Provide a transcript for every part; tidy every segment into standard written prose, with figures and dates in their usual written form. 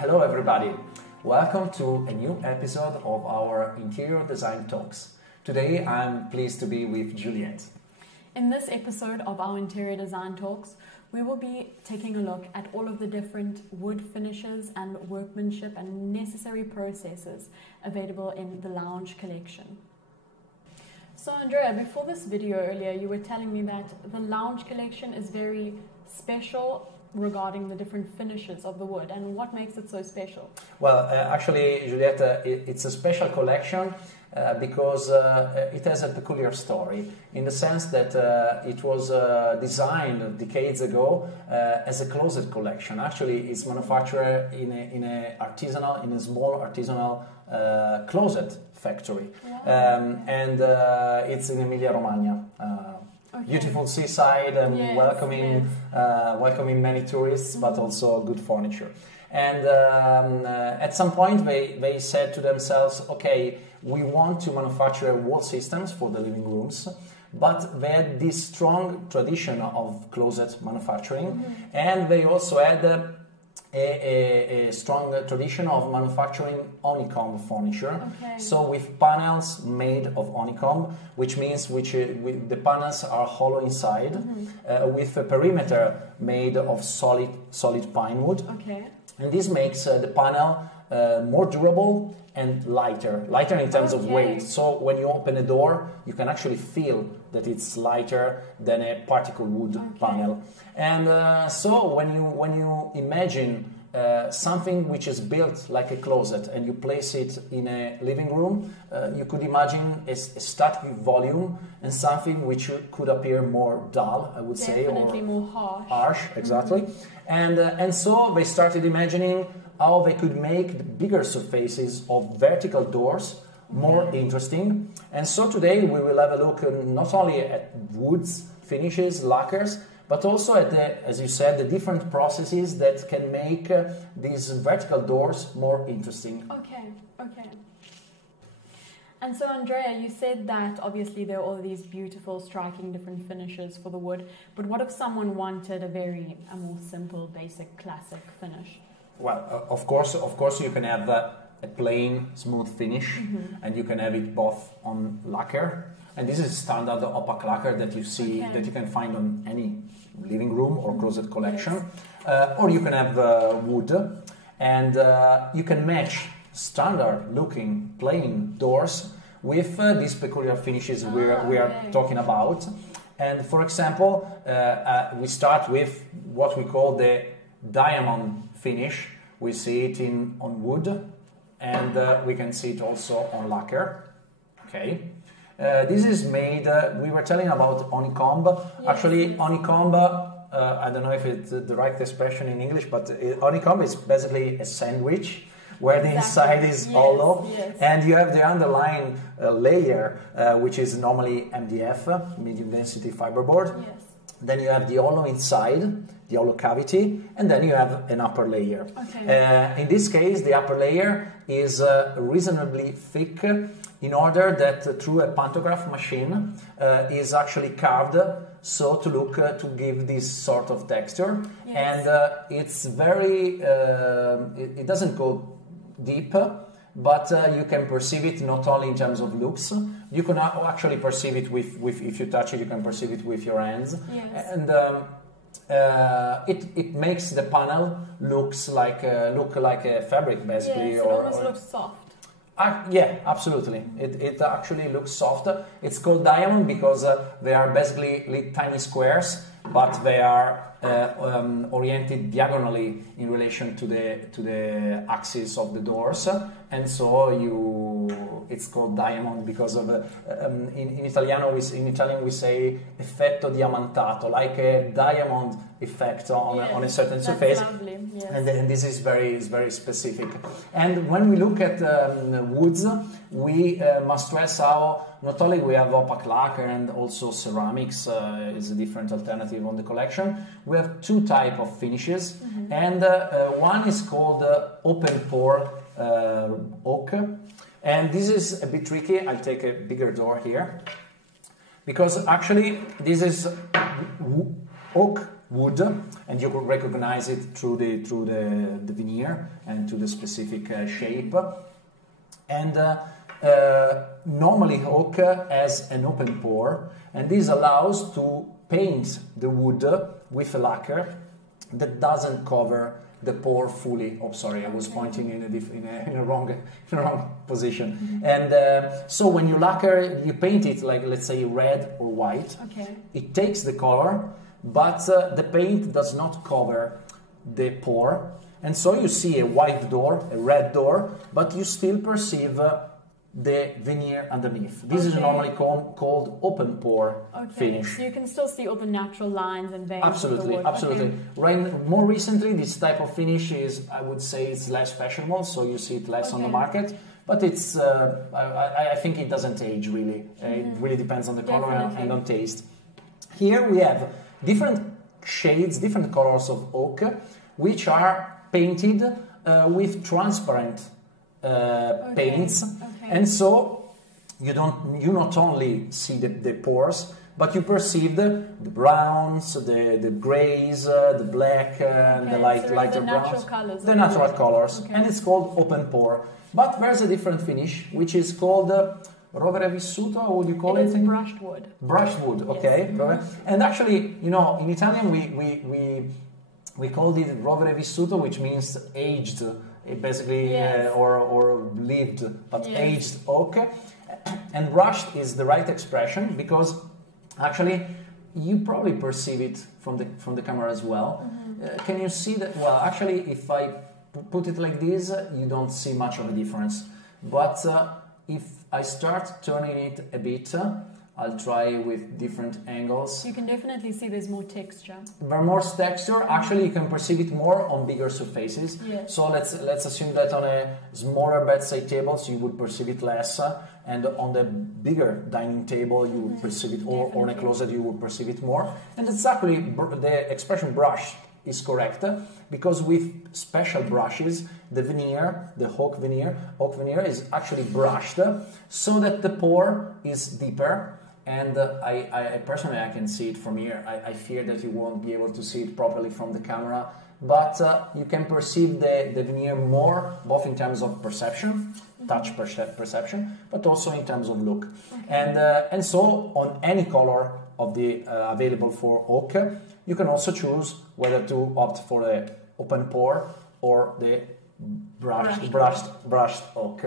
Hello everybody, welcome to a new episode of our Interior Design Talks. Today I'm pleased to be with Juliette. In this episode of our Interior Design Talks, we will be taking a look at all of the different wood finishes and workmanship and necessary processes available in the Lounge collection. So Andrea, before this video earlier, you were telling me that the Lounge collection is very special regarding the different finishes of the wood, and what makes it so special? Well, actually, Juliette, it's a special collection because it has a peculiar story in the sense that it was designed decades ago as a closet collection. Actually, it's manufactured in a small artisanal closet factory. Wow. And it's in Emilia-Romagna. Okay. Beautiful seaside and yes, welcoming many tourists, but also good furniture. And at some point they said to themselves, okay, we want to manufacture wall systems for the living rooms, but they had this strong tradition of closet manufacturing, and they also had a strong tradition of manufacturing honeycomb furniture. Okay. So with panels made of honeycomb, which means the panels are hollow inside, with a perimeter made of solid pine wood. Okay. And this makes the panel more durable and lighter in terms of weight. So when you open a door, you can actually feel that it's lighter than a particle wood panel. And so when you imagine something which is built like a closet and you place it in a living room, you could imagine a static volume and something which could appear more dull, I would say, Definitely more harsh. Harsh, exactly. And so they started imagining how they could make the bigger surfaces of vertical doors more interesting. And so today we will have a look not only at woods, finishes, lacquers, but also at as you said, the different processes that can make these vertical doors more interesting. Okay. And so Andrea, you said that obviously there are all these beautiful, striking different finishes for the wood, but what if someone wanted a more simple, basic, classic finish? Well, of course you can have a plain, smooth finish, and you can have it both on lacquer, and this is standard opaque lacquer that you see that you can find on any living room or closet collection, or you can have wood, and you can match standard looking plain doors with these peculiar finishes we are talking about. And for example, we start with what we call the diamond finish. We see it on wood, and we can see it also on lacquer. Okay. This is made, we were telling about honeycomb. Actually, honeycomb, I don't know if it's the right expression in English, but honeycomb is basically a sandwich where the inside is hollow, and you have the underlying layer, which is normally MDF, medium density fiberboard. Yes. Then you have the hollow inside, the hollow cavity, and then you have an upper layer. Okay. In this case, the upper layer is reasonably thick in order that through a pantograph machine is actually carved so to give this sort of texture. Yes. And it's very, it doesn't go deep, but you can perceive it not only in terms of looks, you can actually perceive it with if you touch it, you can perceive it with your hands. Yes. And it makes the panel look like a fabric, basically. Yes, it almost looks soft. Yeah, absolutely. It actually looks soft. It's called diamond because they are basically tiny squares, but they are oriented diagonally in relation to the axis of the doors, and so it's called diamond because of in Italian we say effetto diamantato, like a diamond effect on a certain surface. Lovely. Yes. And this is very specific. And when we look at woods, we must stress how not only we have opaque lacquer and also ceramics is a different alternative on the collection. We have two types of finishes, and one is called open pore oak, and this is a bit tricky. I'll take a bigger door here because actually this is oak wood, and you could recognize it through the veneer and to the specific shape. And normally oak has an open pore, and this allows to paint the wood with a lacquer that doesn't cover the pore fully. Oh, sorry, I was pointing in a wrong position. Mm-hmm. And so when you lacquer, you paint it like, let's say, red or white. Okay. It takes the color, but the paint does not cover the pore. And so you see a white door, a red door, but you still perceive the veneer underneath. This is normally called open pore finish. So you can still see all the natural lines and veins. Absolutely, absolutely. Right, more recently, this type of finish is, I would say, it's less fashionable, so you see it less on the market. But it's, I think it doesn't age really. It really depends on the color and on taste. Here we have different shades, different colors of oak, which are painted with transparent paints. And so you not only see the pores, but you perceive the browns, the grays, the black, and the lighter browns. The natural colors. And it's called open pore. But there's a different finish, which is called rovere vissuto, or what do you call it? It's brushed wood. Brushed wood, okay. Yes. And actually, you know, in Italian we called it rovere vissuto, which means aged. Basically, or lived, but aged oak. And brushed is the right expression, because actually you probably perceive it from the camera as well. Mm-hmm. Can you see that? Well, actually, if I put it like this, you don't see much of a difference. But if I start turning it a bit, I'll try with different angles. You can definitely see there's more texture. There's more texture. Actually, you can perceive it more on bigger surfaces. Yes. So let's assume that on a smaller bedside table, so you would perceive it less, and on the bigger dining table, you would perceive it, or on a closet, you would perceive it more. And exactly the expression brush is correct, because with special brushes, the veneer, the oak veneer is actually brushed so that the pore is deeper. And I personally, I can see it from here. I fear that you won't be able to see it properly from the camera, but you can perceive the veneer more, both in terms of perception, touch perception, but also in terms of look. Okay. And so on any color of the available for oak, you can also choose whether to opt for the open pore or the brushed oak.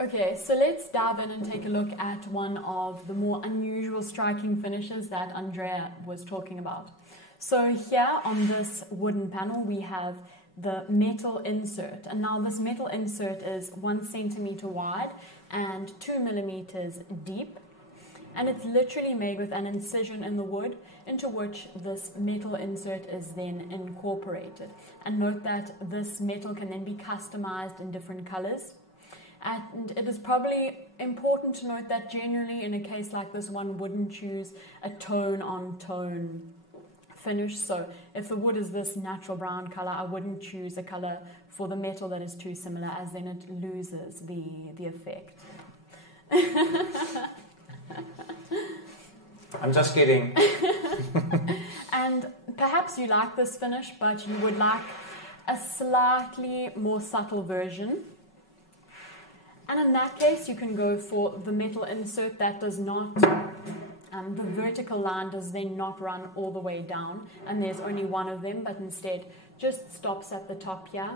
Okay, so let's dive in and take a look at one of the more unusual striking finishes that Andrea was talking about. So here on this wooden panel we have the metal insert, and now this metal insert is 1 centimeter wide and 2 millimeters deep, and it's literally made with an incision in the wood into which this metal insert is then incorporated. And note that this metal can then be customized in different colors. And it is probably important to note that generally in a case like this, one wouldn't choose a tone-on-tone finish. So if the wood is this natural brown color, I wouldn't choose a color for the metal that is too similar, as then it loses the effect. I'm just kidding. And perhaps you like this finish, but you would like a slightly more subtle version. And in that case, you can go for the metal insert that does not, the vertical line does then not run all the way down, and there's only one of them, but instead just stops at the top here.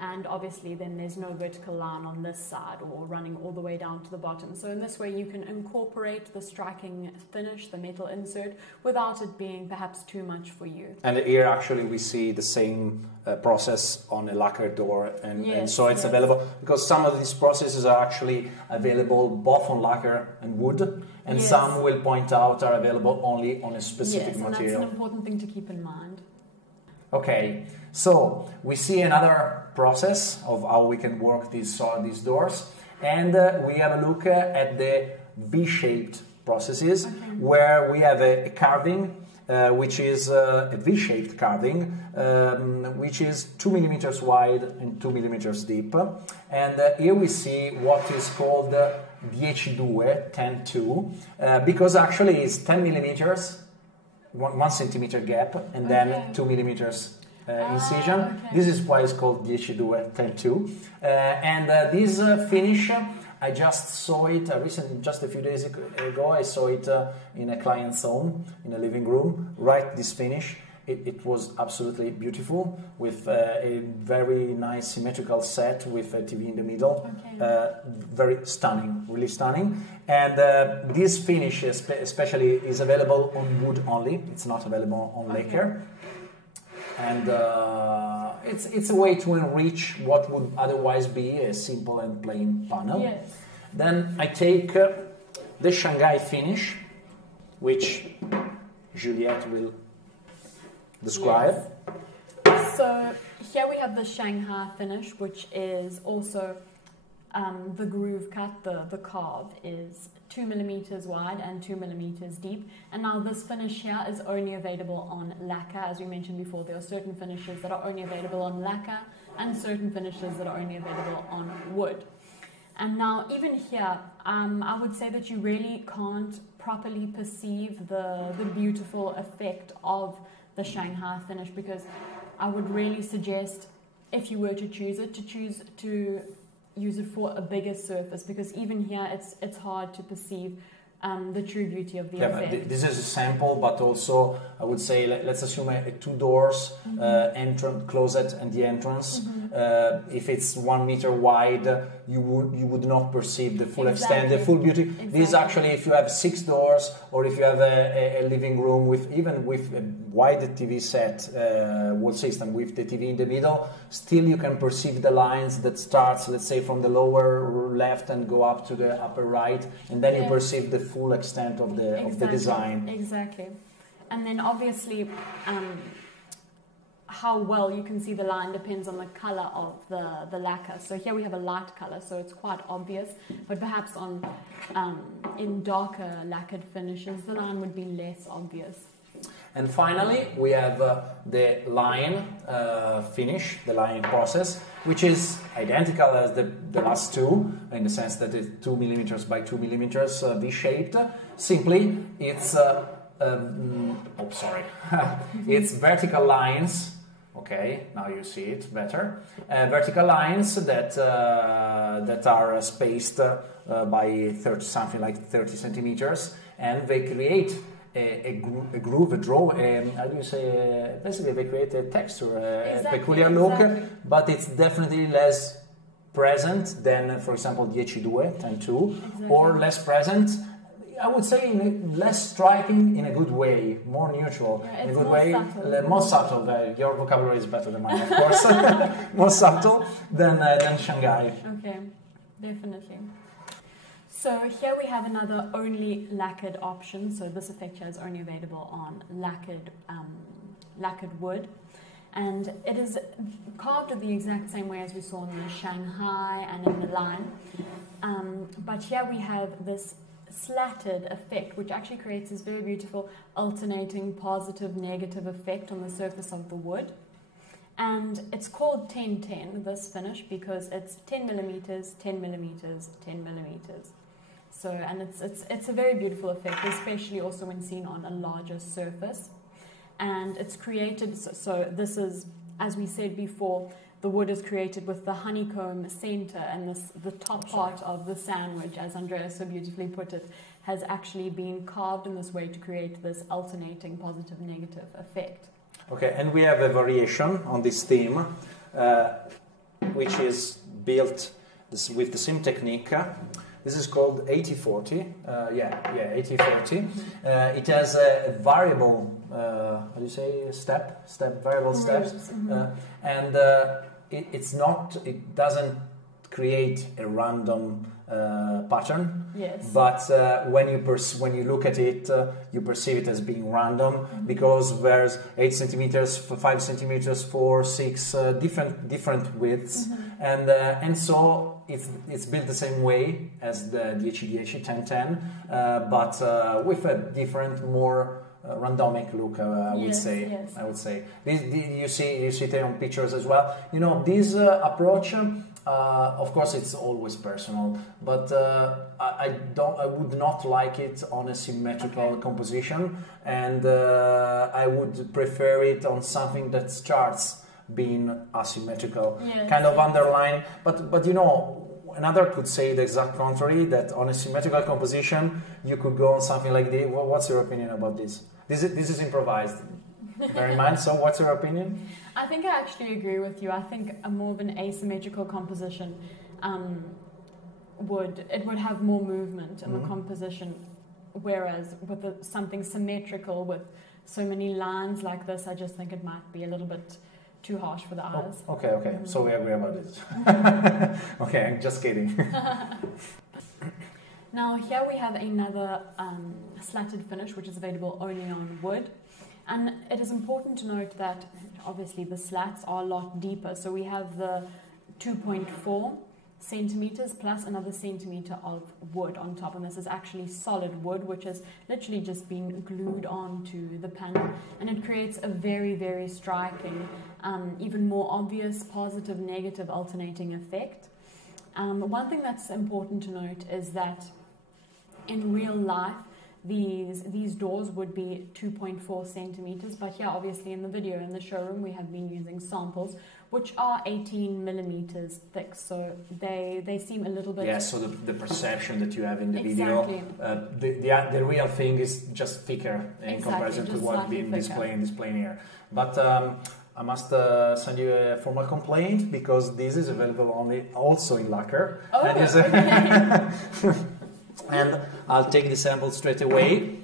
And obviously then there's no vertical line on this side or running all the way down to the bottom. So in this way you can incorporate the striking finish, the metal insert, without it being perhaps too much for you. And here actually we see the same process on a lacquered door, and so it's available, because some of these processes are actually available both on lacquer and wood, and some will point out are available only on a specific material. Yes, and that's an important thing to keep in mind. Okay, so we see another process of how we can work these doors, and we have a look at the V-shaped processes, where we have a carving, which is a V-shaped carving, which is 2 millimeters wide and 2 millimeters deep, and here we see what is called 10-2, because actually it's 10 millimeters 1 centimeter gap, and then 2 millimeters incision. Okay. This is why it's called 10-2. And this finish, I just saw it just a few days ago. I saw it in a client's home, in a living room. Right, this finish. It was absolutely beautiful, with a very nice symmetrical set with a TV in the middle. Okay. Very stunning, really stunning. And this finish especially is available on wood only. It's not available on lacquer. And it's a way to enrich what would otherwise be a simple and plain panel. Yes. Then I take the Shanghai finish, which Juliette will describe. Yes. So here we have the Shanghai finish, which is also the groove cut, the carve is 2 millimeters wide and 2 millimeters deep. And now this finish here is only available on lacquer. As we mentioned before, there are certain finishes that are only available on lacquer and certain finishes that are only available on wood. And now even here, I would say that you really can't properly perceive the beautiful effect of the Shanghai finish, because I would really suggest, if you were to choose to use it for a bigger surface, because even here it's hard to perceive the true beauty of the effect. This is a sample, but also I would say let's assume a 2 doors entrance, closet, and the entrance. If it's 1 meter wide, you would not perceive the full extent, the full beauty. Exactly. This actually, if you have 6 doors, or if you have a living room with a wide TV set wall system with the TV in the middle, still you can perceive the lines that starts, let's say, from the lower left and go up to the upper right, and then you perceive the full extent of the design. Exactly. And then obviously how well you can see the line depends on the color of the lacquer. So here we have a light color, so it's quite obvious, but perhaps on in darker lacquered finishes the line would be less obvious. And finally we have the line finish, the lining process, which is identical as the last two, in the sense that it's 2 millimeters by 2 millimeters V-shaped. Simply it's it's vertical lines. Okay, now you see it better. Vertical lines that are spaced by 30 centimeters, and they create a groove, how do you say? Basically, they create a texture, a peculiar look, but it's definitely less present than, for example, 10-2, or less present. I would say less striking in a good way, more neutral in a good way, more subtle. Your vocabulary is better than mine, of course. More subtle than Shanghai. Okay, definitely. So here we have another only lacquered option. So this effect here is only available on lacquered wood, and it is carved in the exact same way as we saw in the Shanghai and in the line. But here we have this slatted effect, which actually creates this very beautiful alternating positive negative effect on the surface of the wood. And it's called 10-10, this finish, because it's 10 millimeters, 10 millimeters, 10 millimeters. So, and it's a very beautiful effect, especially also when seen on a larger surface. And it's created, so this is, as we said before, the wood is created with the honeycomb center, and the top part of the sandwich, as Andrea so beautifully put it, has actually been carved in this way to create this alternating positive-negative effect. Okay, and we have a variation on this theme, which is built with the same technique. This is called 80-40. 80-40. It has a variable, how do you say, variable steps, and it doesn't create a random pattern. Yes. But when you look at it, you perceive it as being random, because there's 8 centimeters, 5 centimeters, 4, 6 different widths, and so it's built the same way as the 10-10, but with a different, more randomic look, I would say. This, you see it on pictures as well. You know, this approach Of course, it's always personal, but I would not like it on a symmetrical composition, and I would prefer it on something that starts being asymmetrical, kind of underline. But you know, another could say the exact contrary, that on a symmetrical composition you could go on something like this. What's your opinion about this? This is improvised. Bear in mind. So, what's your opinion? I think I actually agree with you. I think a more of an asymmetrical composition would have more movement in the composition, whereas with something symmetrical with so many lines like this, I just think it might be a little bit too harsh for the eyes. Oh, okay. So we agree about this. Okay, I'm just kidding. Now here we have another slatted finish, which is available only on wood. And it is important to note that obviously the slats are a lot deeper. So we have the 2.4 centimeters plus another centimeter of wood on top. And this is actually solid wood, which is literally just being glued onto the panel. And it creates a very, very striking, even more obvious positive, negative alternating effect. One thing that's important to note is that in real life, these doors would be 2.4 centimeters, but here obviously in the video in the showroom we have been using samples which are 18 millimeters thick, so they seem a little bit... Yeah, so the perception that you have in the video, the real thing is just thicker in comparison to what's been displaying here. But I must send you a formal complaint, because this is available also in lacquer. Oh, okay. And I'll take the sample straight away.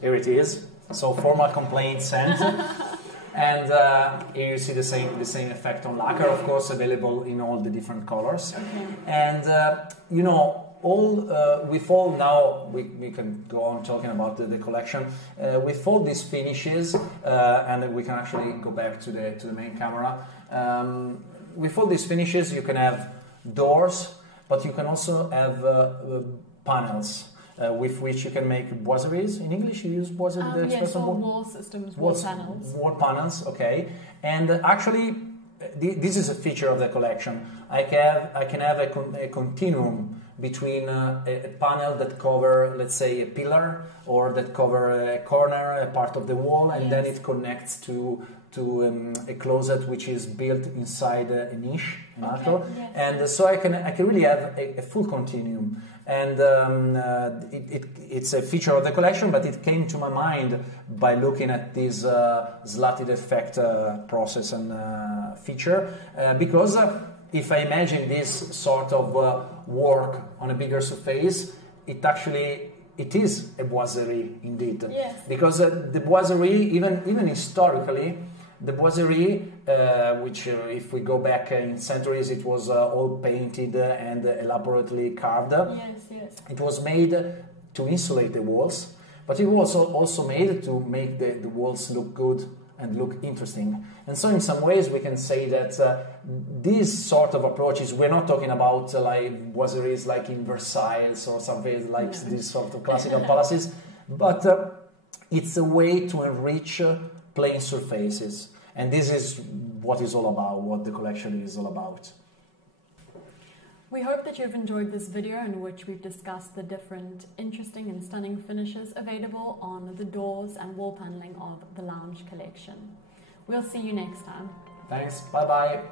Here it is. So formal complaint sent. And here you see the same effect on lacquer, of course, available in all the different colors. Okay. And you know, with all now we can go on talking about the collection. With all these finishes, and we can actually go back to the main camera. With all these finishes, you can have doors, but you can also have panels with which you can make boiseries. In English, you use boiseries. Yes, or wall systems, wall panels. Wall panels, okay. And actually, this is a feature of the collection. I can have a continuum between a panel that cover, let's say, a pillar, or that cover a corner, a part of the wall, and then it connects to a closet which is built inside a niche, an alcove. Yes. And so I can really have a full continuum. And it's a feature of the collection, but it came to my mind by looking at this slatted effect process and feature, because if I imagine this sort of work on a bigger surface, it is a boiserie indeed. Yes. Because the boiserie, even historically, the boiserie, which if we go back in centuries, it was all painted and elaborately carved. Yes. It was made to insulate the walls, but it was also made to make the walls look good and look interesting. And so in some ways we can say that these sort of approaches, we're not talking about like boiseries like in Versailles or something like these sort of classical palaces, but it's a way to enrich plain surfaces. And this is what it's all about, what the collection is all about. We hope that you've enjoyed this video in which we've discussed the different interesting and stunning finishes available on the doors and wall paneling of the Lounge collection. We'll see you next time. Thanks. Bye-bye.